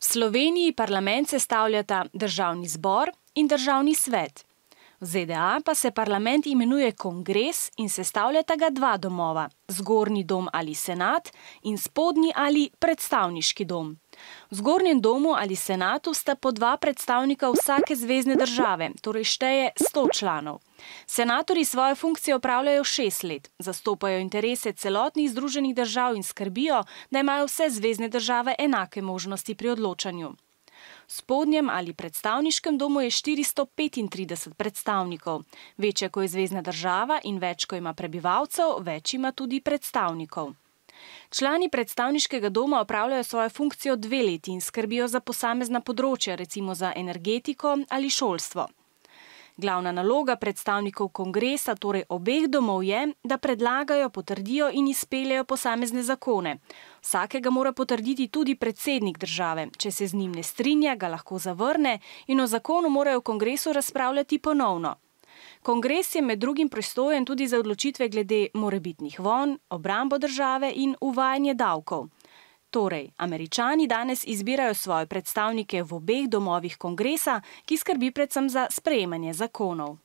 V Sloveniji parlament sestavljata Državni zbor in Državni svet. V ZDA pa se parlament imenuje kongres in sestavljata ga dva domova, zgornji dom ali senat in spodnji ali predstavniški dom. V zgornjem domu ali senatu sta po dva predstavnika vsake zvezne države, torej šteje 100 članov. Senatorji svojo funkcijo opravljajo 6 let, zastopajo interese celotnih združenih držav in skrbijo, da imajo vse zvezne države enake možnosti pri odločanju. V spodnjem ali predstavniškem domu je 435 predstavnikov. Večja, ko je zvezna država in več, ko ima prebivalcev, več ima tudi predstavnikov. Člani predstavniškega doma opravljajo svojo funkcijo 2 leti in skrbijo za posamezna področja, recimo za energetiko ali šolstvo. Glavna naloga predstavnikov kongresa, torej obeh domov, je, da predlagajo, potrdijo in izpeljejo posamezne zakone. Vsakega mora potrditi tudi predsednik države. Če se z njim ne strinja, ga lahko zavrne in o zakonu morajo v kongresu razpravljati ponovno. Kongres je med drugim pristojen tudi za odločitve glede morebitnih vonj, obrambo države in uvajanje davkov. Torej, Američani danes izbirajo svoje predstavnike v obeh domovih kongresa, ki skrbi predvsem za sprejemanje zakonov.